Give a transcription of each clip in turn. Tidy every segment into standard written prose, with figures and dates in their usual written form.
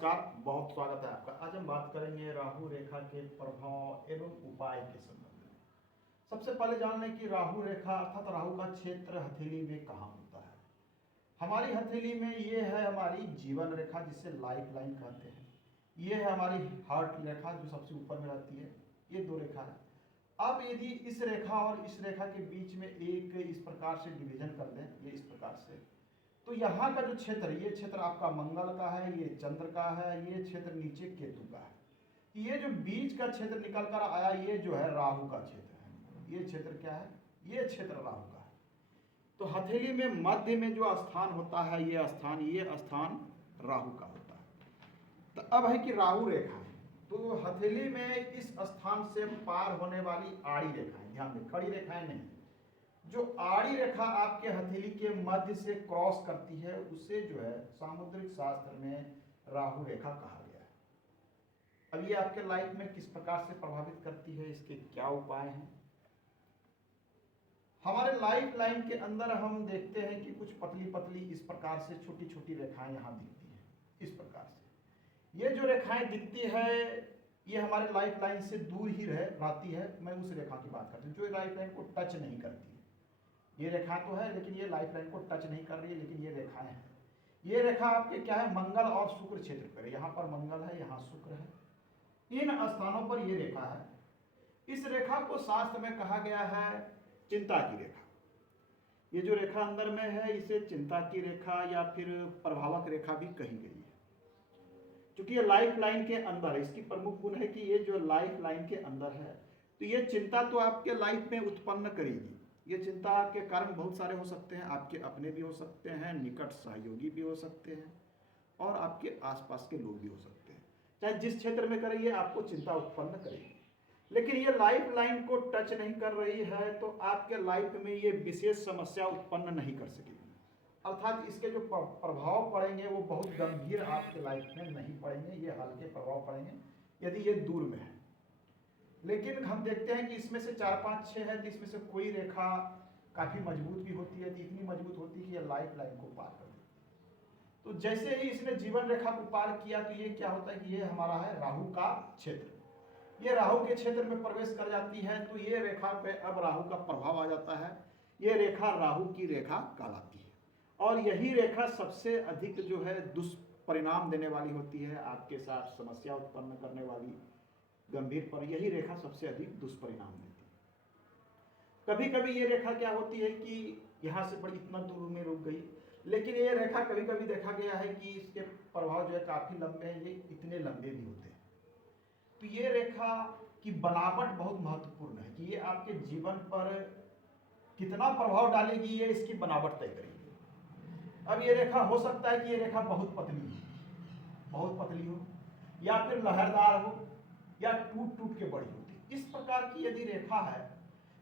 नमस्कार, बहुत स्वागत है आपका। आज हम बात करेंगे राहु रेखा के प्रभाव एवं उपाय के संबंध में। सबसे पहले जान लें कि राहु रेखा अर्थात राहु का क्षेत्र हथेली में कहाँ होता है। हमारी हथेली में ये है हमारी जीवन रेखा, जिसे लाइफ लाइन कहते हैं। ये है हमारी हार्ट रेखा जो सबसे ऊपर में रहती है। ये दो रेखा है। अब यदि इस रेखा और इस रेखा के बीच में एक इस प्रकार से डिवीजन कर दें, ये इस प्रकार से, तो यहाँ का जो क्षेत्र, ये क्षेत्र आपका मंगल का है, ये चंद्र का है, ये क्षेत्र नीचे केतु का है। ये जो बीच का क्षेत्र निकल कर आया, ये जो है राहु का क्षेत्र है। ये क्षेत्र क्या है? ये क्षेत्र राहु का है। तो हथेली में मध्य में जो स्थान होता है, ये स्थान राहु का होता है। तो अब है कि राहु रेखा, तो हथेली में इस स्थान से पार होने वाली आड़ी रेखाएं, ध्यान दें, खड़ी रेखाएं नहीं, जो आड़ी रेखा आपके हथेली के मध्य से क्रॉस करती है, उसे जो है सामुद्रिक शास्त्र में राहु रेखा कहा गया है। अब ये आपके लाइफ में किस प्रकार से प्रभावित करती है, इसके क्या उपाय हैं। हमारे लाइफ लाइन के अंदर हम देखते हैं कि कुछ पतली पतली इस प्रकार से छोटी छोटी रेखाएं यहाँ दिखती हैं। इस प्रकार से ये जो रेखाएं दिखती है, ये हमारे लाइफ लाइन से दूर ही रहती है। मैं उस रेखा की बात करती हूँ जो लाइफ लाइन को टच नहीं करती है। ये रेखा तो है लेकिन ये लाइफ लाइन को टच नहीं कर रही है, लेकिन ये रेखाएं हैं। ये रेखा आपके क्या है? मंगल और शुक्र क्षेत्र पर। यहाँ पर मंगल है, यहाँ शुक्र है, इन स्थानों पर ये रेखा है। इस रेखा को शास्त्र में कहा गया है चिंता की रेखा। ये जो रेखा अंदर में है, इसे चिंता की रेखा या फिर प्रभावक रेखा भी कही गई है, क्योंकि ये लाइफ लाइन के अंदर है। इसकी प्रमुख गुण है कि ये जो लाइफ लाइन के अंदर है, तो ये चिंता तो आपके लाइफ में उत्पन्न करेगी। ये चिंता के कारण बहुत सारे हो सकते हैं, आपके अपने भी हो सकते हैं, निकट सहयोगी भी हो सकते हैं, और आपके आसपास के लोग भी हो सकते हैं। चाहे जिस क्षेत्र में करे, ये आपको चिंता उत्पन्न करेगी। लेकिन ये लाइफ लाइन को टच नहीं कर रही है, तो आपके लाइफ में ये विशेष समस्या उत्पन्न नहीं कर सकेगी। अर्थात इसके जो प्रभाव पड़ेंगे वो बहुत गंभीर आपके लाइफ में नहीं पड़ेंगे, ये हल्के प्रभाव पड़ेंगे यदि ये दूर में है। लेकिन हम देखते हैं कि इसमें से 4, 5, 6 है, तो इसमें से कोई रेखा काफ़ी मजबूत भी होती है, तो इतनी मजबूत होती है कि ये लाइफ लाइन को पार कर देती है। तो जैसे ही इसने जीवन रेखा को पार किया, तो ये क्या होता है कि ये हमारा है राहु का क्षेत्र। ये राहु के क्षेत्र में प्रवेश कर जाती है, तो ये रेखा पे अब राहु का प्रभाव आ जाता है। ये रेखा राहु की रेखा कहलाती है, और यही रेखा सबसे अधिक जो है दुष्परिणाम देने वाली होती है, आपके साथ समस्या उत्पन्न करने वाली, गंभीर पर यही रेखा सबसे अधिक दुष्परिणाम देती है। कभी कभी ये रेखा क्या होती है कि यहाँ से बड़ी इतना दूर में रुक गई, लेकिन ये रेखा कभी कभी देखा गया है कि इसके प्रभाव जो है काफ़ी लंबे हैं, ये इतने लंबे भी होते हैं। तो ये रेखा की बनावट बहुत महत्वपूर्ण है कि ये आपके जीवन पर कितना प्रभाव डालेगी, ये इसकी बनावट तय करेगी। अब ये रेखा हो सकता है कि ये रेखा बहुत पतली हो, या फिर लहरदार हो, या टूट टूट के बड़ी होती। इस प्रकार की यदि रेखा है,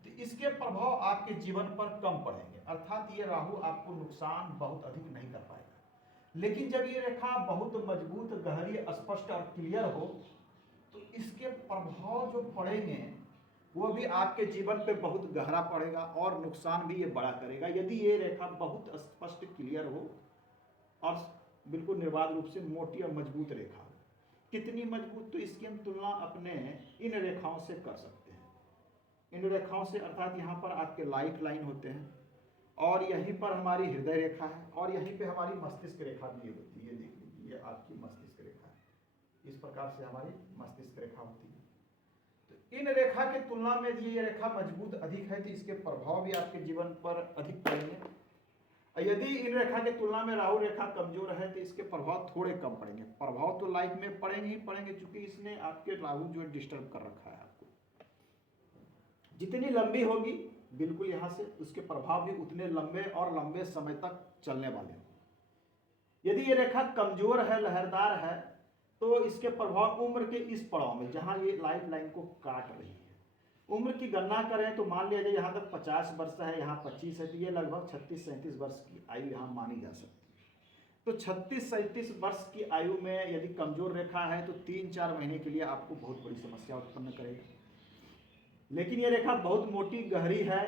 तो इसके प्रभाव आपके जीवन पर कम पड़ेंगे, अर्थात ये राहु आपको नुकसान बहुत अधिक नहीं कर पाएगा। लेकिन जब ये रेखा बहुत मजबूत, गहरी, स्पष्ट और क्लियर हो, तो इसके प्रभाव जो पड़ेंगे वो भी आपके जीवन पे बहुत गहरा पड़ेगा, और नुकसान भी ये बड़ा करेगा यदि ये रेखा बहुत स्पष्ट, क्लियर हो और बिल्कुल निर्बाध रूप से मोटी और मजबूत रेखा हो। कितनी मजबूत? तो इसकी हम तुलना अपने इन रेखाओं से कर सकते हैं। इन रेखाओं से अर्थात यहाँ पर आपके लाइफ लाइन होते हैं, और यहीं पर हमारी हृदय रेखा है, और यहीं पे हमारी मस्तिष्क रेखा भी होती है। ये देख लीजिए, ये आपकी मस्तिष्क रेखा है। इस प्रकार से हमारी मस्तिष्क रेखा होती है। तो इन रेखा की तुलना में यदि ये रेखा मजबूत अधिक है, तो इसके प्रभाव भी आपके जीवन पर अधिक पड़ेंगे। यदि इन रेखा की तुलना में राहु रेखा कमजोर है, तो इसके प्रभाव थोड़े कम पड़ेंगे। प्रभाव तो लाइफ में पड़ेंगे ही पड़ेंगे, क्योंकि इसने आपके राहु जो है डिस्टर्ब कर रखा है आपको। जितनी लंबी होगी बिल्कुल यहाँ से, उसके प्रभाव भी उतने लंबे और लंबे समय तक चलने वाले हैं। यदि ये रेखा कमजोर है, लहरदार है, तो इसके प्रभाव उम्र के इस पड़ाव में, जहाँ ये लाइफ लाइन को काट रही है, उम्र की गणना करें तो मान लिया जाए यहाँ तक 50 वर्ष है, यहाँ 25 है, तो ये लगभग 36-37 वर्ष की आयु यहाँ मानी जा सकती है। तो 36-37 वर्ष की आयु में यदि कमजोर रेखा है, तो 3-4 महीने के लिए आपको बहुत बड़ी समस्या उत्पन्न करेगा। लेकिन ये रेखा बहुत मोटी, गहरी है,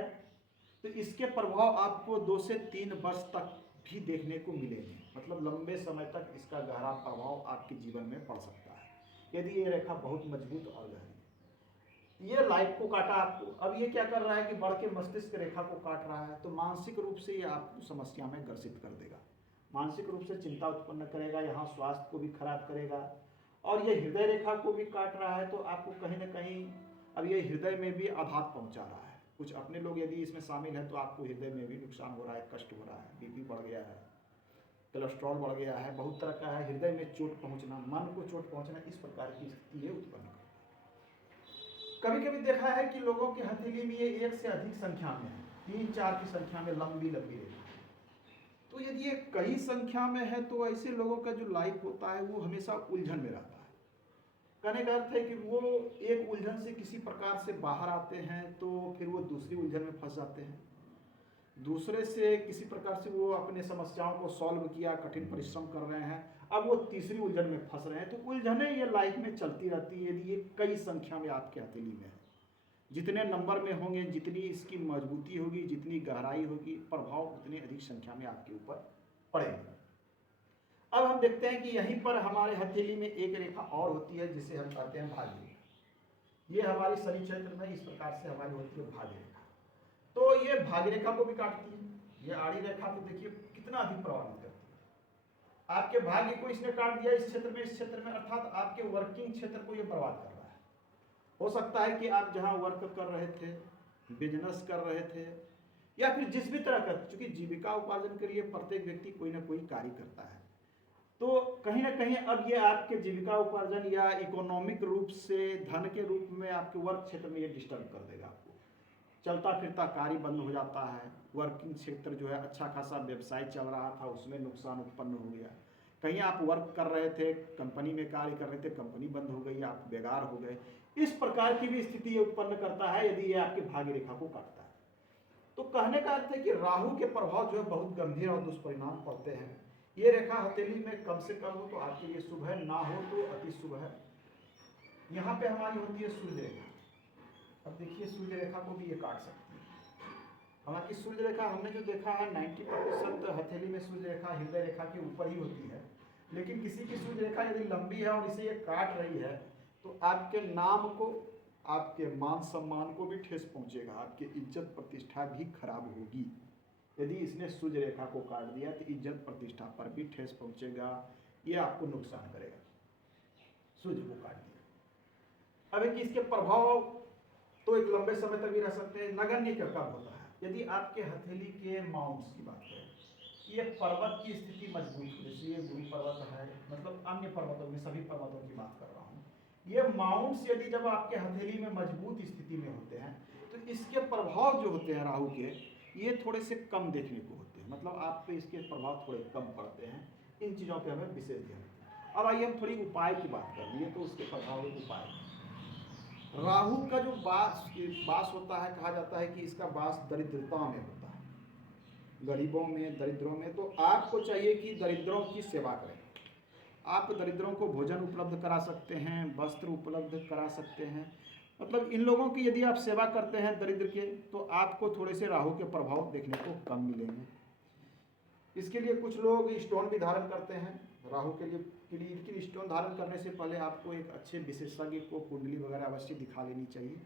तो इसके प्रभाव आपको 2 से 3 वर्ष तक भी देखने को मिलेंगे। मतलब लंबे समय तक इसका गहरा प्रभाव आपके जीवन में पड़ सकता है यदि ये रेखा बहुत मजबूत और गहरी है। ये लाइफ को काटा आपको, अब ये क्या कर रहा है कि बढ़ के मस्तिष्क रेखा को काट रहा है, तो मानसिक रूप से ये आपको समस्या में ग्रसित कर देगा, मानसिक रूप से चिंता उत्पन्न करेगा, यहाँ स्वास्थ्य को भी खराब करेगा। और ये हृदय रेखा को भी काट रहा है, तो आपको कहीं ना कहीं अब ये हृदय में भी आघात पहुंचा रहा है। कुछ अपने लोग यदि इसमें शामिल हैं तो आपको हृदय में भी नुकसान हो रहा है, कष्ट हो रहा है, बीपी बढ़ गया है, कोलेस्ट्रॉल बढ़ गया है, बहुत तरह का है, हृदय में चोट पहुंचना, मन को चोट पहुंचना, इस प्रकार की स्थिति ये उत्पन्न करता है। कभी कभी देखा है कि लोगों की हथेली में ये एक से अधिक संख्या में है, 3-4 की संख्या में लंबी लंबी रेखा। तो यदि ये कई संख्या में है तो ऐसे लोगों का जो लाइफ होता है वो हमेशा उलझन में रहता है। कहने का अर्थ है कि वो एक उलझन से किसी प्रकार से बाहर आते हैं तो फिर वो दूसरी उलझन में फंस जाते हैं, दूसरे से किसी प्रकार से वो अपने समस्याओं को सॉल्व किया, कठिन परिश्रम कर रहे हैं, अब वो तीसरी उलझन में फंस रहे हैं। तो उलझनें ये लाइफ में चलती रहती है यदि ये कई संख्या में आपके हथेली में है। जितने नंबर में होंगे, जितनी इसकी मजबूती होगी, जितनी गहराई होगी, प्रभाव उतनी अधिक संख्या में आपके ऊपर पड़ेगा। अब हम देखते हैं कि यहीं पर हमारे हथेली में एक रेखा और होती है जिसे हम कहते हैं भाग्य रेखा। ये हमारी शरीर क्षेत्र में इस प्रकार से हमारी होती है भाग्य रेखा। तो ये भाग्य रेखा को भी काटती है। ये आड़ी रेखा तो देखिए कितना अधिक प्रभावित करती है। आपके भाग्य को इसने काट दिया इस क्षेत्र में, अर्थात आपके वर्किंग क्षेत्र को ये बर्बाद कर रहा है। हो सकता है कि आप जहाँ वर्क कर रहे थे, बिजनेस कर रहे थे, या फिर जिस भी तरह का, चूंकि जीविका उपार्जन के लिए प्रत्येक व्यक्ति कोई ना कोई कार्य करता है, तो कहीं ना कहीं अब ये आपके जीविका उपार्जन या इकोनॉमिक रूप से धन के रूप में आपके वर्क क्षेत्र में ये डिस्टर्ब कर देगा आपको। चलता फिरता कार्य बंद हो जाता है, वर्किंग क्षेत्र जो है अच्छा खासा व्यवसाय चल रहा था उसमें नुकसान उत्पन्न हो गया। कहीं आप वर्क कर रहे थे, कंपनी में कार्य कर रहे थे, कंपनी बंद हो गई, आप बेकार हो गए। इस प्रकार की भी स्थिति ये उत्पन्न करता है यदि ये आपके भाग्य रेखा को काटता है। तो कहने का अर्थ है कि राहु के प्रभाव जो है बहुत गंभीर और दुष्परिणाम पड़ते हैं। ये रेखा हथेली में कम से कम हो तो आपके लिए शुभ है, ना हो तो अति शुभ है। यहाँ पे हमारी होती है सूर्य रेखा। अब देखिए सूर्य रेखा को भी ये काट सकती है। हालांकि सूर्य रेखा हमने जो देखा है 90% हथेली में सूर्य रेखा हृदय रेखा के ऊपर ही होती है, लेकिन किसी की सूर्य रेखा यदि लंबी है और इसे ये काट रही है तो आपके नाम को, आपके मान सम्मान को भी ठेस पहुंचेगा, आपकी इज्जत प्रतिष्ठा भी खराब होगी। यदि इसने सूर्य रेखा को काट दिया तो इज्जत प्रतिष्ठा पर भी ठेस पहुंचेगा, ये आपको नुकसान करेगा। सूर्य को काट दिया। अब एक इसके प्रभाव तो एक लंबे समय तक भी रह सकते हैं। नगण्य कब होता है? यदि आपके हथेली के माउंट्स की बात करें, ये पर्वत की स्थिति मजबूत हो, जैसे ये गुरु पर्वत है, मतलब अन्य पर्वतों में, सभी पर्वतों की बात कर रहा हूँ, ये माउंट्स यदि जब आपके हथेली में मजबूत स्थिति में होते हैं तो इसके प्रभाव जो होते हैं राहु के, ये थोड़े से कम देखने को होते हैं। मतलब आप पे इसके प्रभाव थोड़े कम पड़ते हैं। इन चीज़ों पे हमें विशेष ध्यान दें। अब आइए हम थोड़ी उपाय की बात कर लिए, तो उसके प्रभाव के उपाय। राहु का जो वास होता है, कहा जाता है कि इसका वास दरिद्रता में होता है, गरीबों में, दरिद्रों में। तो आपको चाहिए कि दरिद्रों की सेवा करें। आप दरिद्रों को भोजन उपलब्ध करा सकते हैं, वस्त्र उपलब्ध करा सकते हैं। मतलब इन लोगों की यदि आप सेवा करते हैं दरिद्र के, तो आपको थोड़े से राहु के प्रभाव देखने को कम मिलेंगे। इसके लिए कुछ लोग स्टोन भी धारण करते हैं राहु के लिए, लेकिन स्टोन धारण करने से पहले आपको एक अच्छे विशेषज्ञ को कुंडली वगैरह अवश्य दिखा लेनी चाहिए,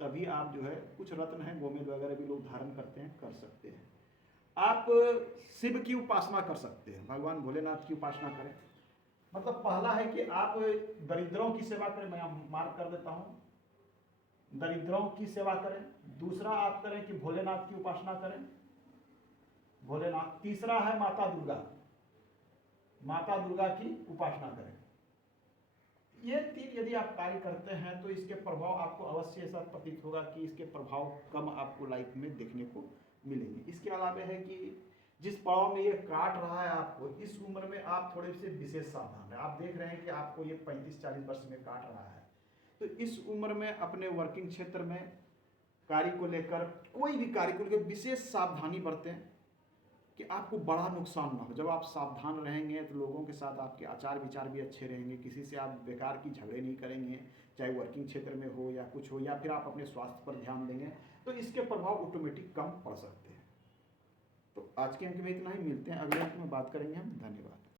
तभी आप जो है, कुछ रत्न हैं, गोमेद वगैरह भी लोग धारण करते हैं, कर सकते हैं। आप शिव की उपासना कर सकते हैं, भगवान भोलेनाथ की उपासना करें। मतलब पहला है कि आप दरिद्रों की सेवा करें, मैं मार्क कर देता हूँ, दरिद्रों की सेवा करें। दूसरा आप करें कि भोलेनाथ की उपासना करें, भोलेनाथ। तीसरा है माता दुर्गा, माता दुर्गा की उपासना करें। ये तीन यदि आप कार्य करते हैं तो इसके प्रभाव आपको अवश्य ऐसा प्रतीत होगा कि इसके प्रभाव कम आपको लाइफ में देखने को मिलेंगे। इसके अलावा है कि जिस पड़ाव में ये काट रहा है आपको, इस उम्र में आप थोड़े से विशेष सावधान हैं। आप देख रहे हैं कि आपको ये 35-40 वर्ष में काट रहा है, तो इस उम्र में अपने वर्किंग क्षेत्र में कार्य को लेकर, कोई भी कार्य को लेकर विशेष सावधानी बरतें कि आपको बड़ा नुकसान ना हो। जब आप सावधान रहेंगे तो लोगों के साथ आपके आचार विचार भी अच्छे रहेंगे, किसी से आप बेकार की झगड़े नहीं करेंगे, चाहे वर्किंग क्षेत्र में हो या कुछ हो, या फिर आप अपने स्वास्थ्य पर ध्यान देंगे, तो इसके प्रभाव ऑटोमेटिक कम पड़ सकते हैं। तो आज के अंक में इतना ही, मिलते हैं अगले अंक में, बात करेंगे हम। धन्यवाद।